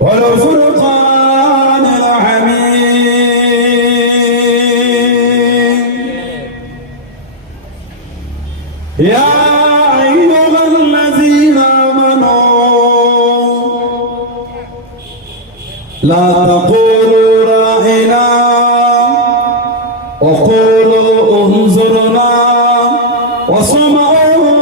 والفرقان الحميد يا أيها الذين آمنوا لا تقولوا راعنا وقولوا انظرنا واسمعوا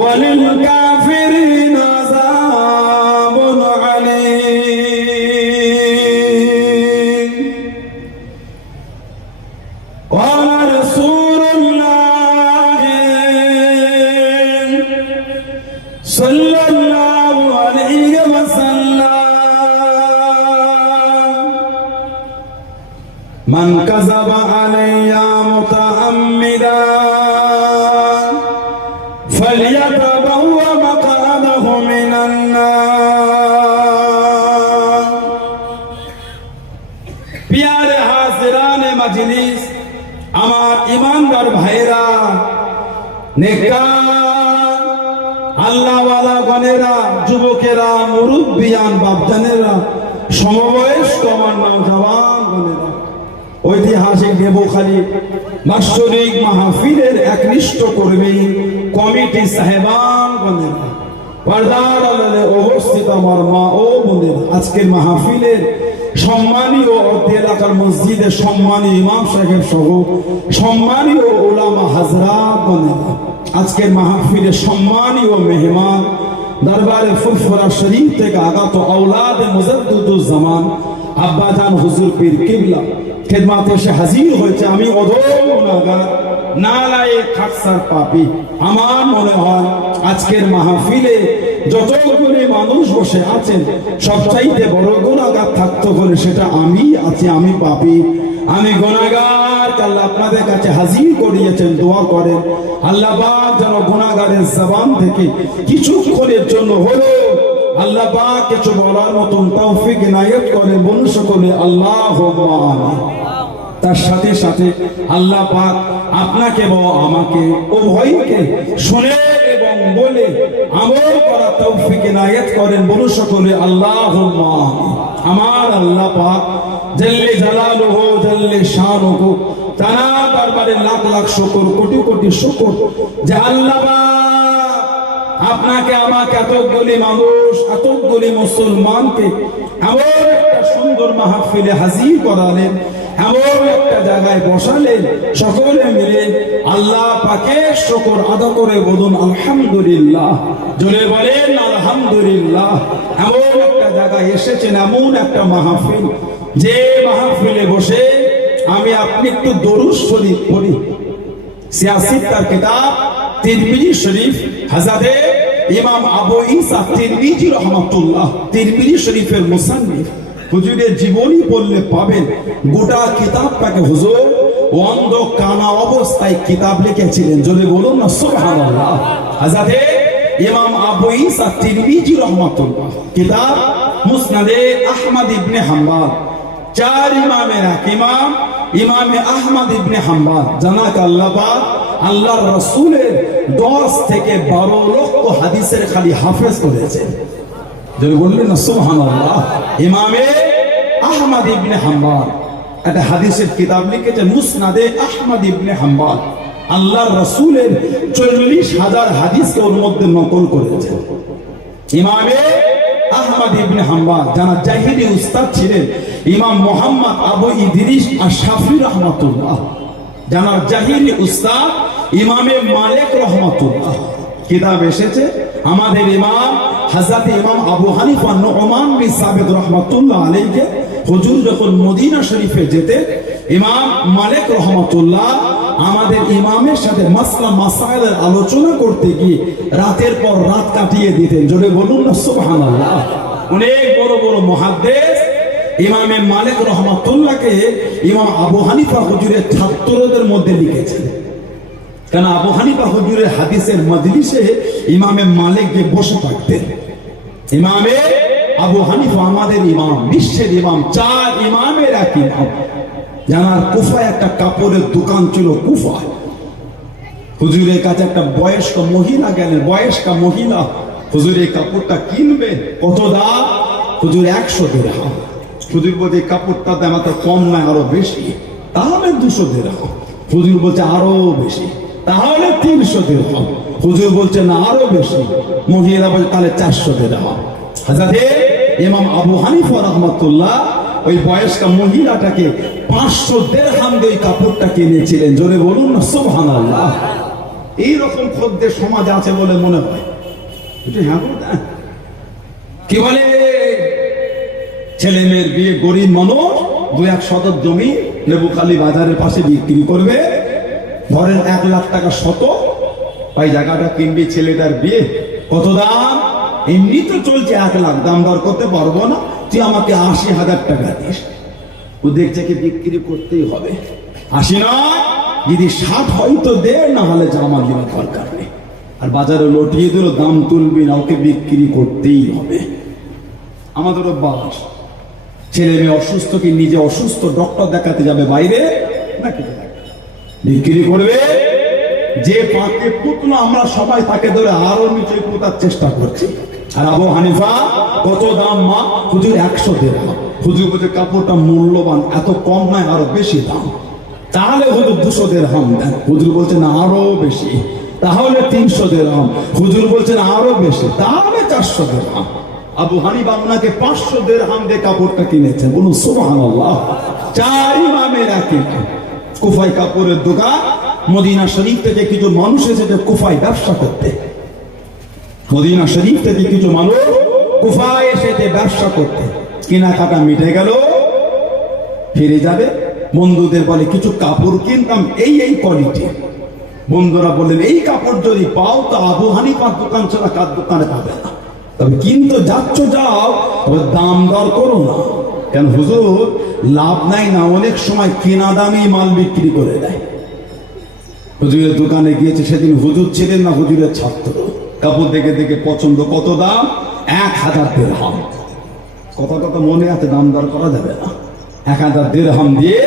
وللكافرين عذاب عليم. قال رسول الله صلى الله عليه وسلم من كذب علي متعمدا فليتبوأ مقعده من النار. प्यारे हाज़िराने मजलिस, আমার ইমানদার ভাইরা, নেককার আল্লাহওয়ালা গণেরা, যুবকেরা, মুরব্বিয়ান বাপজানেরা, সমবয়স্ক আমার নওজওয়ান গণেরা, ঐতিহাসিক দেবখালী বাৎসরিক মাহফিলের একনিষ্ঠ কর্মী কমিটি সাহেবান গণেরা, পর্দার আড়ালে অবস্থিত আমার মা ও বোনেরা, আজকের মাহফিলের সম্মানীয় অর্ধ এলাকার মসজিদের সম্মানীয় ইমাম সাহেব সহ সম্মানীয় ওলামা হাজরাত গণেরা, আজকের মাহফিলের সম্মানীয় মেহমান, দরবারে ফুরফুরা শরীফ থেকে আগত আওলাদে মুজাদ্দিদুজ্জামান আব্বাজান হুজুর পীর কিবলা খেদমাতে এসে হাজির হয়েছে। আমি অধম গুনাহগার, নালায়েক, খাকসার পাপী। আমার মনে হয় আজকের মাহফিলে যতগুলি মানুষ বসে আছেন সবচাইতে বড় গুনাহগার থাকতে হলে সেটা আমি আছি। আমি পাপী, আমি গুনাহগার। আল্লাহ আপনাদের কাছে হাজির করিয়েছেন, দোয়া করেন আল্লাহ পাক যেন গুনাহগারের জবান থেকে কিছুক্ষণের জন্য হলো আল্লাহ পাক কিছু বলার মতন তৌফিক ইনায়েত করেন। বলুন সকলে আল্লাহুম্মা আমিন। তার সাথে সাথে আল্লাহ পাক আপনাকে এবং আমাকে উভয়কে শুনে এবং বলে আমল করা তৌফিক ইনায়েত করেন। বলুন সকলে আল্লাহুম্মা আমিন। আমার আল্লাহ পাক জাল্লে জালালুহু জাল্লে শানুহু, তার দরবারে লাখ লাখ শুকর, কোটি কোটি শুকর যে আল্লাহ পাক আপনাকে আমাকে এতগুলি মানুষ, এতগুলি মুসলমানকে এমন একটা সুন্দর মাহফিলে হাজির করালেন, এমন একটা জায়গায় বসালেন, সকলে মিলে আল্লাহ পাকের শুকর আদা করে বলুন আলহামদুলিল্লাহ। জোরে বলেন আলহামদুলিল্লাহ। এমন একটা জায়গায় এসেছেন, এমন একটা মাহফিল, যে মাহফিলে বসে আমি আপনি একটু দরুদ শরীফ পড়ি। সিয়াসিত্তার কিতাব তিরমিজি শরীফ, হযরত ইমাম আবু ঈসা তিরমিজি রাহমাতুল্লাহ, তিরমিজি শরীফের মুসান্নিফ, হুজুরের জীবনী পড়লে পাবেন গোটা কিতাবটাকে হুজুর অন্ধ কানা অবস্থায় কিতাব লিখেছিলেন। যদি বলুন না সুবহানাল্লাহ। হযরত ইমাম আবু ঈসা তিরমিজি রাহমাতুল্লাহ, কিতাব মুসনাদে আহমদ ইবনে হাম্বল, চার ইমামের এক ইমাম ইমামে আহমদ ইবনে হাম্বল, জানাক আল্লাহ পাক আল্লাহর রাসূলের 10 থেকে 12 লক্ষ হাদিসের খালি হাফেজ করেছেন। যদি বললেন না সুবহানাল্লাহ। ইমামে আহমদ ইবনে হাম্বল একটা হাদিসের কিতাব লিখেছেন, মুসনাদে আহমদ ইবনে হাম্বল। আল্লাহর রাসূলের 40,000 হাদিসকে ওর মধ্যে নকল করেছেন। ইমামে আহমদ ইবনে হাম্বল যারা জাহিরি উস্তাদ ছিলেন ইমাম মুহাম্মদ আবু ইদ্রিস আশ-শাফি রাহমাতুল্লাহ, যারা জাহিরি উস্তাদ ইমামে মালিক রাহমাতুল্লাহ। কিতাব এসেছে আমাদের ইমাম হযরত ইমাম আবু হানিফা নু'মান বিন সাবিত রাহমাতুল্লাহ আলাইহি হুজুর যখন মদিনা শরীফে যেতে ইমাম মালিক রাহমাতুল্লাহ আমাদের ইমামের সাথে মাসলা মাসাইলের আলোচনা করতে গিয়ে রাতের পর রাত কাটিয়ে দিতেন। জোরে বলুন না সুবহানাল্লাহ। অনেক বড় বড় মুহাদ্দিস ইমামে মালিক রাহমাতুল্লাহকে ইমাম আবু হানিফা হুজুরের ছাত্রদের মধ্যে লিখেছেন। কেন আবু হানিফা হুজুরের হাদিসের মজলিসে ইমামে মালিক যে বসে থাকতেন। ইমামে আবু হানিফা আমাদের ইমাম, বিশ্বের ইমাম, চার ইমামের এক ইমাম। জানার কুফায় একটা কাপড়ের দোকান ছিল কুফায়। হুজুরের কাছে একটা বয়স্ক মহিলা গেলেন, বয়স্ক মহিলা হুজুরের কাপড়টা কিনবে, কত দাম? হুজুর 100 দিরহাম। হুজুর বলছে কাপড়টার দাম এত কম নয়, আরো বেশি, তাহলে 200 দিরহাম। হুজুর বলছে আরো বেশি, তাহলে 300 দিরহাম। হুজুর বলছে না আরো বেশি। মহিলা বলছে তাহলে 400 দিরহাম। হযরত ইমাম আবু হানিফা রাহমাতুল্লাহ ওই বয়স্কা মহিলাটাকে 500 দিরহাম দিয়ে কাপড়টা কিনেছিলেন। জোরে বলুন না সুবহানাল্লাহ। এইরকম খদ্দের সমাজে আছে বলে মনে হয়। এটা হ্যাঁ কি বলে, ছেলে মেয়ের বিয়ে, গরিব মানুষ 2-1 শতক জমি লেবুখালী বাজারের পাশে বিক্রি করবে, ধরেন 1 লাখ টাকা শতক, ওই জায়গাটা কিনবে, ছেলেটার বিয়ে কত দাম? এমনি তো চলছে 1 লাখ, দাম দর করতে পারবো না, তুই আমাকে 80,000 টাকা দিস। ও দেখছে কি বিক্রি করতেই হবে, 80 নয়, যদি 60 হয়তো দে, না হলে জামা দেওয়ার দরকার নেই। আর বাজারে লটিয়ে দিল, দাম তুলবি না, ওকে বিক্রি করতেই হবে। আমাদের অভ্যাস, ছেলে মেয়ে অসুস্থ কি নিজে অসুস্থ, ডক্টর দেখাতে যাবে বাইরে, নাকি বিক্রি করবে। যে পাকে পুতলো আমরা সবাই তাকে ধরে আরো নিচে পুতার চেষ্টা করছি। আর আবু হানিফা কত দাম? মা হুজুর 100 দিরহাম। হুজুর বলছে কাপড়টা মূল্যবান, এত কম নয়, আরো বেশি দাম, তাহলে হুজুর 200 দিরহাম দেন। হুজুর বলছেন আরো বেশি, তাহলে 300 দিরহাম। হুজুর বলছেন আরো বেশি, তাহলে 400 দিরহাম। আবু হানিফা ওনাকে 500 দিরহাম দিয়ে কাপড়টা কিনেছেন। বলুন সুবহানাল্লাহ। 4 ইমামের একই নাম। কুফায় কাপড়ের দোকান। মদিনা শরীফ থেকে কিছু মানুষ এসেছে কুফায় ব্যবসা করতে। মদিনা শরীফ থেকে কিছু মানুষ কুফায় এসেছে ব্যবসা করতে। কেনাকাটা মিটে গেল, ফিরে যাবে। বন্ধুদের বলে কিছু কাপড় কিনতাম এই কোয়ালিটি। বন্ধুরা বললেন এই কাপড় যদি পাও তো আবু হানিফার দোকান ছাড়া কার দোকানে পাবে না, তবে কিন্তু যাচ্ছ যাও, তবে দাম দর করো না। কেন হুজুর লাভ নাই না, অনেক সময় কেনা দামে মাল বিক্রি করে দেয়। হুজুরের দোকানে গিয়েছে, সেদিন হুজুর ছিলেন না, হুজুরের ছাত্র। কাপড় দেখে দেখে পছন্দ, কত দাম? 1000 দিরহাম। কথা মনে আছে, দাম দর করা যাবে না। 1000 দিরহাম দিয়ে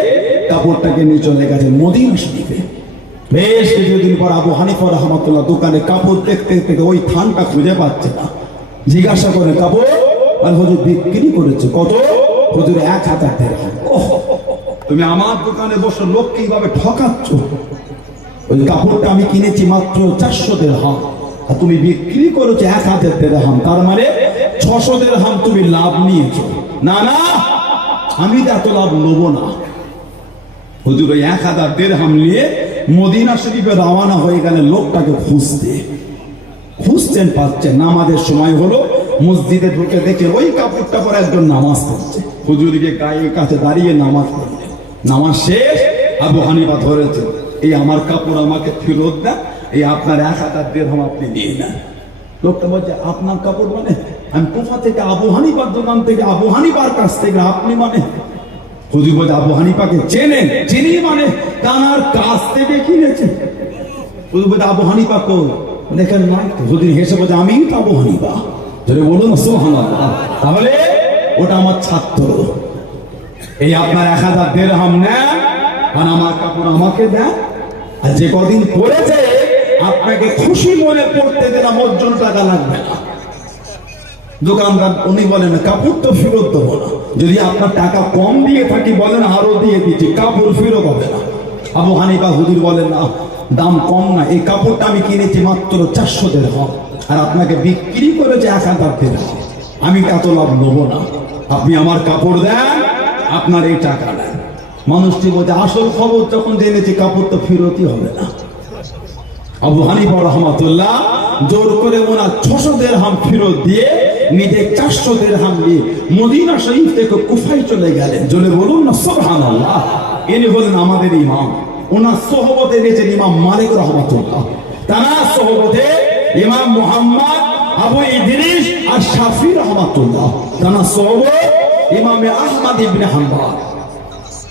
কাপড়টাকে নিয়ে চলে গেছে মদিনা শরীফে। বেশ কিছুদিন পর আবু হানিফা রাহমাতুল্লাহ দোকানে কাপড় দেখতে দেখতে ওই থানটা খুঁজে পাচ্ছে না। জিজ্ঞাসা করে কাপড়, আর হুজুর বিক্রি করেছে কত? হুজুর 1000 দিরহাম। তুমি আমার দোকানে বসে লোককে এইভাবে ঠকাচ্ছ। ওই কাপড়টা আমি কিনেছি মাত্র 400 দিরহাম, আর তুমি বিক্রি করেছো 1000 দিরহাম, তার মানে 600 দিরহাম তুমি লাভ নিয়েছো। না না, আমি তো এত লাভ নেবো না। হুজুর ওই 1000 দিরহাম নিয়ে মদিনা শরীফে রওনা হয়ে গেলেন লোকটাকে খুঁজছেন, পাচ্ছেন। নামাজের সময় হলো, মসজিদে ঢুকে দেখে ওই কাপড়টা পরে একজন নামাজ পড়ছে। হুজুরকে গায়ের কাছে দাঁড়িয়ে নামাজ পড়লেন। নামাজ শেষ, আবু হানিফা ধরেছে, এই আমার কাপড় আমাকে ফেরত দেন, এই আপনার 1000 দিরহাম আপনি নিয়ে নেন। লোকটা বলছে আপনার কাপড় মানে? আমি কুফা থেকে আবু হানিফার দোকান থেকে, আবু হানিফার কাছ থেকে, আপনি মানে? হুজুর বলছে আবু হানিফাকে চেনেন? চিনি মানে? তার কাছ থেকে কিনেছেন। হুজুর বলছে আবু হানিফা কোন? দেখেন না। হুজুর হেসে বলছে আমি তো আবু হানিফা। যদি বলুন সুবহানাল্লাহ, তাহলে ওটা আমার ছাত্র। এই আপনার 1000 দিরহাম নেন, আর আমার কাপড় আমাকে দেন। আর যে কদিন পড়েছে আপনাকে খুশি মনে পড়তে দিলাম, ওজন টাকা লাগবে না। দোকানদার উনি বলেন কাপড় তো ফেরত দেবো না, যদি আপনার টাকা কম দিয়ে থাকি বলেন আরো দিয়ে দিচ্ছি, কাপড় ফেরত হবে না। আবু হানিফা হুজুর বলেন না, দাম কম না, এই কাপড়টা আমি কিনেছি মাত্র 400 দিরহাম, আর আপনাকে বিক্রি করেছে 1000 দিরহাম, আমি এত লাভ নেবো না। আপনি আমার কাপড় দেন, আপনার এই টাকা নেন। মানুষটি বলছে আসল খবর যখন জেনেছি কাপড় তো ফেরতই হবে না। আবু হানিফা রাহমাতুল্লাহ জোর করে ওনার 600 দিরহাম ফেরত দিয়ে নিজে 400 দিরহাম দিয়ে মদিনা শরীফ থেকে কুফায় চলে গেলেন। জোরে বলুন না সুবহানাল্লাহ। ইনি হলেন আমাদের ইমাম। ওনার সোহবতে নিয়েছেন ইমাম মালিক রাহমাতুল্লাহ, তার সোহবতে ইমাম মুহাম্মদ আবু ইদ্রিস আর শাফি রাহমাতুল্লাহ, তার সোহবত ইমামে আহমদ ইবনে হাম্বল।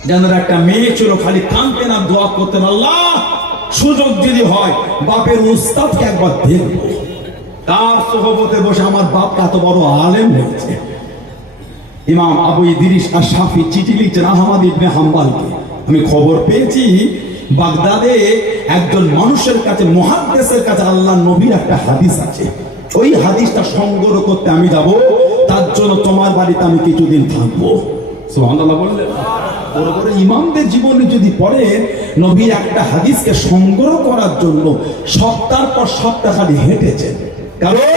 যাদের একটা মেয়ে ছিল, খালি কাঁদতেন আর দোয়া করতেন, আল্লাহ সুযোগ যদি হয় বাপের উস্তাদকে একবার দেখবো। তার সোহবতে বসে আমার বাপ এত বড় আলেম হয়েছে। ইমাম আবু ইদ্রিস আর শাফি চিঠি লিখছেন আহমদ ইবনে হাম্বলকে, আমি খবর পেয়েছি বাগদাদে একজন মানুষের কাছে, মুহাদ্দিসের কাছে আল্লাহ নবীর একটা হাদিস আছে, ওই হাদিসটা সংগ্রহ করতে আমি যাব, তার জন্য তোমার বাড়িতে আমি কিছুদিন থাকবো। সুবহানাল্লাহ বললেন। বড় বড় ইমামদের জীবনে যদি পড়েন, নবী একটা হাদিসকে সংগ্রহ করার জন্য সপ্তাহ পর সপ্তাহ খালি হেঁটেছেন, কারণ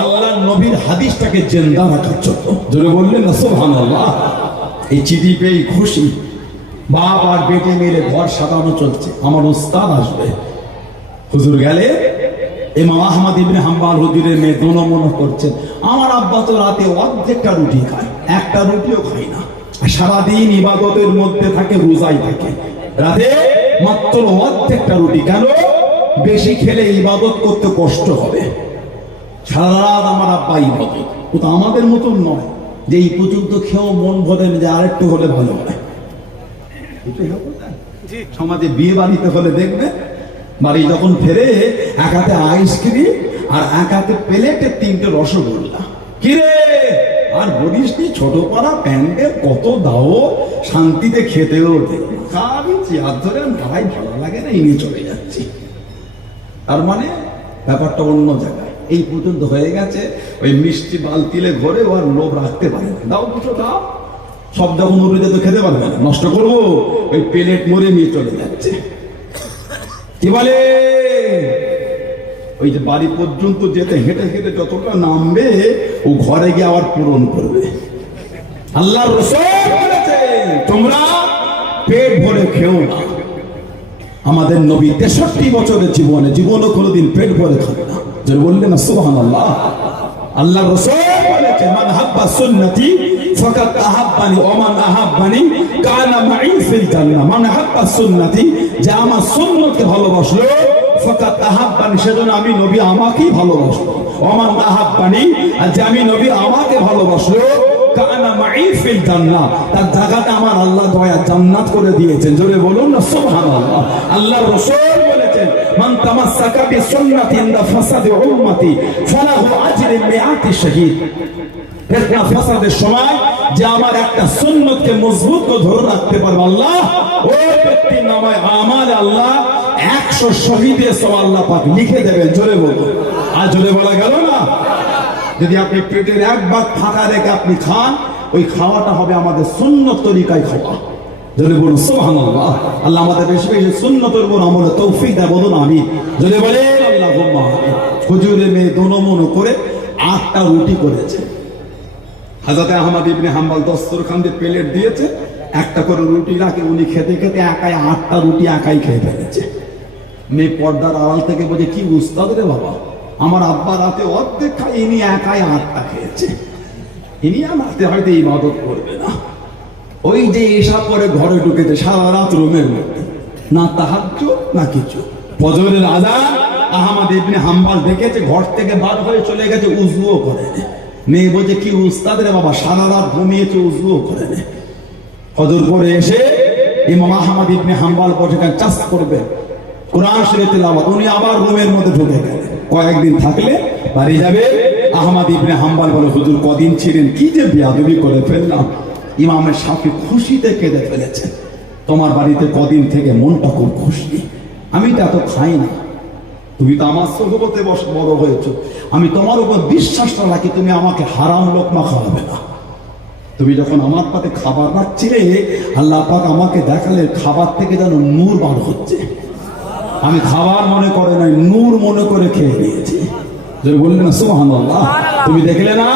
আল্লাহ নবীর হাদিসটাকে জিন্দা রাখার জন্য। জোরে বললেন না সুবহানাল্লাহ। এই চিঠি পেয়ে খুশি, বাপ আর বেটে মিলে ঘর সাজানো চলছে। আমার উস্তাদ আসবে, হুজুর গেলে ইমাম আহমদ ইবনে হাম্বল হুজুরের মেয়ে দোনো করছেন, আমার আব্বা তো রাতে অর্ধেকটা রুটি খায়, একটা রুটিও খায় না, সারাদিন ইবাদতের মধ্যে থাকে, রোজাই থাকে, রাতে মাত্র অর্ধেকটা রুটি। কেন? বেশি খেলে ইবাদত করতে কষ্ট হবে। সারা রাত আমার আব্বা ইবাদত, তো আমাদের মতন নয় যে এই পর্যন্ত খেয়েও মন ভরেন যে আরেকটু হলে ভালো হয়। সমাজে বিয়ে বাড়িতে হলে দেখবে, বাড়ি যখন ফেরে এক হাতে আইসক্রিম আর এক হাতে প্লেটে 3টে রসগোল্লা। কিরে আর বলিস নি, ছোট পাড়া প্যান্ডেল কত দাও, শান্তিতে খেতেও খাবি, চেয়ার ধরে ভাই ভালো লাগে না, নিয়ে চলে যাচ্ছি। আর মানে ব্যাপারটা অন্য জায়গায়। এই পর্যন্ত হয়ে গেছে, ওই মিষ্টি বালতিলে ঘরে ও আর লোভ রাখতে পারে না, দাও দুটো দাও, সব যখন উঠে তো খেতে পারবে না, নষ্ট করবো, ওই প্লেট মরে নিয়ে চলে যাচ্ছে। কি বলে, ওই যে বাড়ি পর্যন্ত যেতে হেঁটে হেঁটে যতটা নামবে, ও ঘরে গিয়ে আবার পূরণ করবে। আল্লাহর রাসূল বলেছেন, তোমরা পেট ভরে খেও না। আমাদের নবী 63 বছরের জীবনও কোনোদিন পেট ভরে খাবে না। যারা বললেন না সুবহানাল্লাহ। আল্লাহর রাসূল বলেছেন, মান হাব্বা সুন্নতি ফাকাত আহাব্বানি ওয়া মান আহাব্বানি কানা মাই ফিল জান্নাহ। মান হাব্বা সুন্নতি, যে আমার সুন্নতকে ভালোবাসলো, ফাকাত আহাব্বানি, সেজন্য আমি নবী আমাকেই ভালোবাসলো। ওয়া মান আহাব্বানি, আর যে আমি নবী আমাকে ভালোবাসলো, কানা মাই ফিল জান্নাহ, তার জায়গাটা আমার আল্লাহ দয়া জান্নাত করে দিয়েছেন। জোরে বলুন না সুবহানাল্লাহ। আল্লাহর রাসূল বলেছেন, মান তামাসসাকা বিসুন্নতি ইনদা ফাসাদি উম্মতি ফালাহু আজরু মিআতি শাহীদ। ফিতনা ফাসাদের সময় যে আমার একটা সুন্নতকে মজবুত করে ধরে রাখতে পারবে, আল্লাহ ওই ব্যক্তির নামে আমাল আল্লাহ 100 শহীদের সওয়াব আল্লাহ পাক লিখে দেবেন। জোরে বলুন। আর জোরে বলা গেল না? যদি আপনি পেটের এক ভাগ ফাঁকা রেখে আপনি খান, ওই খাওয়াটা হবে আমাদের সুন্নত তরিকায় খাওয়া। জোরে বলুন সুবহানাল্লাহ। আল্লাহ আমাদের বেশি বেশি সুন্নতের উপর আমলে তৌফিক দেয়, বলুন আমিন। জোরে বলেন আল্লাহুম্মা আমিন। হুজুরের মেয়ে দোনো করে 8টা রুটি করেছে। হযরত আহমদ ইবনে হাম্বল দস্তরখান দিয়ে প্লেট দিয়েছে, একটা করে রুটি রাখে, উনি খেতে খেতে একাই 8টা রুটি একাই খেয়ে ফেলেছে। মেয়ে পর্দার আড়াল থেকে বলে, কি উস্তাদ রে বাবা, আমার আব্বা রাতে অর্ধেক খায়, ইনি একাই 8টা খেয়েছে, ইনি আমাকে হয়তো ইবাদত করবে না। ওই যে এসা করে ঘরে ঢুকেছে, সারা রাত রুমের মধ্যে, না তাহাজ্জুদ না কিছু। ফজরের আযান আহমদ ইবনে হাম্বল দেখেছে, ঘর থেকে বার হয়ে চলে গেছে, উযুও করে। মেয়ে বলছে, কি উস্তাদ রে বাবা, সারা রাত ঘুমিয়েছে, উযুও করে। ফজর করে এসে ইমাম আহমদ ইবনে হাম্বল বসে চাষ করবে, কোরআন শরীফ তেলাওয়াত, উনি আবার রুমের মধ্যে ঢুকে গেলেন। কয়েকদিন থাকলে বাড়ি যাবে। আহমদ ইবনে হাম্বল বলে, হুজুর কদিন ছিলেন, কি যে বেয়াদবি করে ফেললাম। ইমামের সাথে খুশিতে কেঁদে ফেলেছে, তোমার বাড়িতে কদিন থেকে মনটা খুব খুশি, আমি তো এত খাই না, তুমি তো আমার সোহবতে বড় হয়েছো, আমি তোমার উপর বিশ্বাসটা রাখি, তুমি আমাকে হারাম লোকমা খাওয়াবে না। তুমি যখন আমার পাতে খাবার রাখছিলে, আল্লাহ পাক আমাকে দেখালে খাবার থেকে যেন নূর বার হচ্ছে। আমি খাবার মনে করে নাই, নূর মনে করে খেয়ে নিয়েছি। যদি বললেন না সুবহানাল্লাহ। তুমি দেখলে না,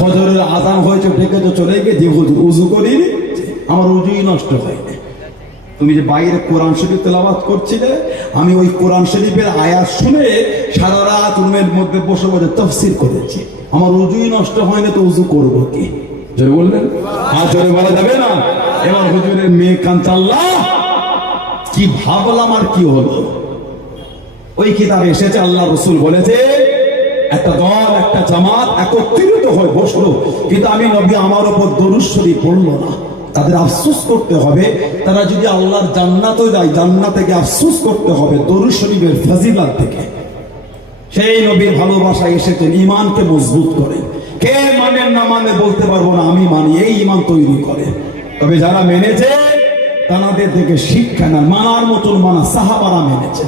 ফজরের আযান হয়েছে, ডেকেছো, চলে গিয়ে যে হুজুর উযু করিনি, আমার উযুই নষ্ট হয়নি। তুমি যে বাইরে কোরআন শরীফ তেলাওয়াত করছিলে, আমি ওই কোরআন শরীফের আয়াত শুনে সারা রাত রুমের মধ্যে বসে বসে তাফসীর করেছি, আমার উযুই নষ্ট হয়নি, তো উযু করবো কি? জোরে বললেন। আর জোরে বলা যাবে না। এবার হুজুরের মেয়ে কাঁদছে, আল্লাহ কি ভাবলাম আর কি হলো। ওই কিতাবে এসেছে, আল্লাহ রাসূল বলেছে, একটা দল, একটা জামাত একত্রিত হয়ে বসলো, কিন্তু আমি নবী আমার উপর দরুদ শরীফ পড়লো না। তাদের আফসোস করতে হবে, তারা যদি আল্লাহর জান্নাতে যায়, জান্নাতে গিয়ে আফসোস করতে হবে দরুদ শরীফের ফজিলত থেকে। সেই নবীর ভালোবাসা এসেছেন, ঈমানকে মজবুত করে। কে মানেন না মানে বলতে পারবো না, আমি মানি, এই ঈমান তৈরি করে। তবে যারা মেনেছে তাদের থেকে শিক্ষা না, মানার মতন মানা, সাহাবারা মেনেছে।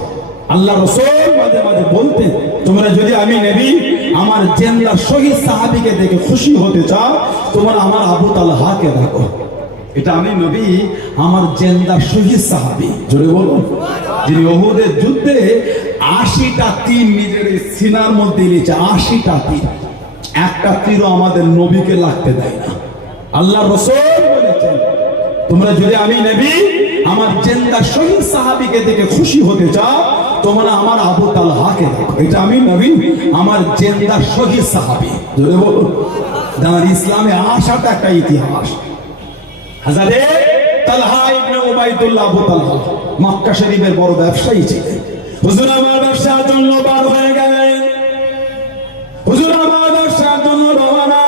আল্লাহ রাসূল মাঝে মাঝে বলতেন, তোমরা যদি আমি নবী আমার জেন্দা শহীদ সাহাবীকে দেখে খুশি হতে চাও, তোমরা আমার আবু তালহাকে দেখো। এটা আমি নবী আমার জেন্দা শহীদ সাহাবী, জোরে বলুন, যিনি উহুদের যুদ্ধে 80টা তীর নিজের সিনার মধ্যে নিয়েছে। 80টা তীর, একটা তীরও আমাদের নবীকে লাগতে দেয় না। আল্লাহ রাসূল বলেছেন, তোমরা যদি আমি নবী আমার জেন্দা শহীদ সাহাবীকে দেখে খুশি হতে চাও, তোমরা আমার আবু তালহাকে দেখো। এটা আমি নবী আমার জেন্দা শহীদ সাহাবী, জোরে বলুন। দাঁড় ইসলামে আসাটা একটা ইতিহাস। হযরত তালহা ইবনে উবাইদুল্লাহ আবু তালহা মক্কা শরীফের বড় ব্যবসায়ী ছিলেন। হুজুর আমার ব্যবসার জন্য বার হয়ে গেলেন, হুজুর আমার ব্যবসার জন্য রওনা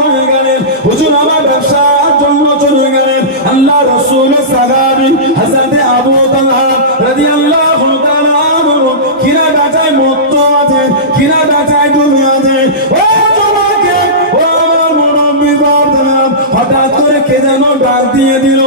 হয়ে গেলেন, হুজুর আমার ব্যবসার জন্য চলে গেলেন। আল্লাহ রাসূলের সাহাবী হযরত আবু তালহা রাদিয়াল্লাহু তাআলা আনহু কিনা বাজায় মত আছে, কিনা বাজায় দুনিয়া আছে। ও তোমাকে ও আমার মুরব্বি বাবা, হঠাৎ করে কে যেন ডাক দিয়ে দিল,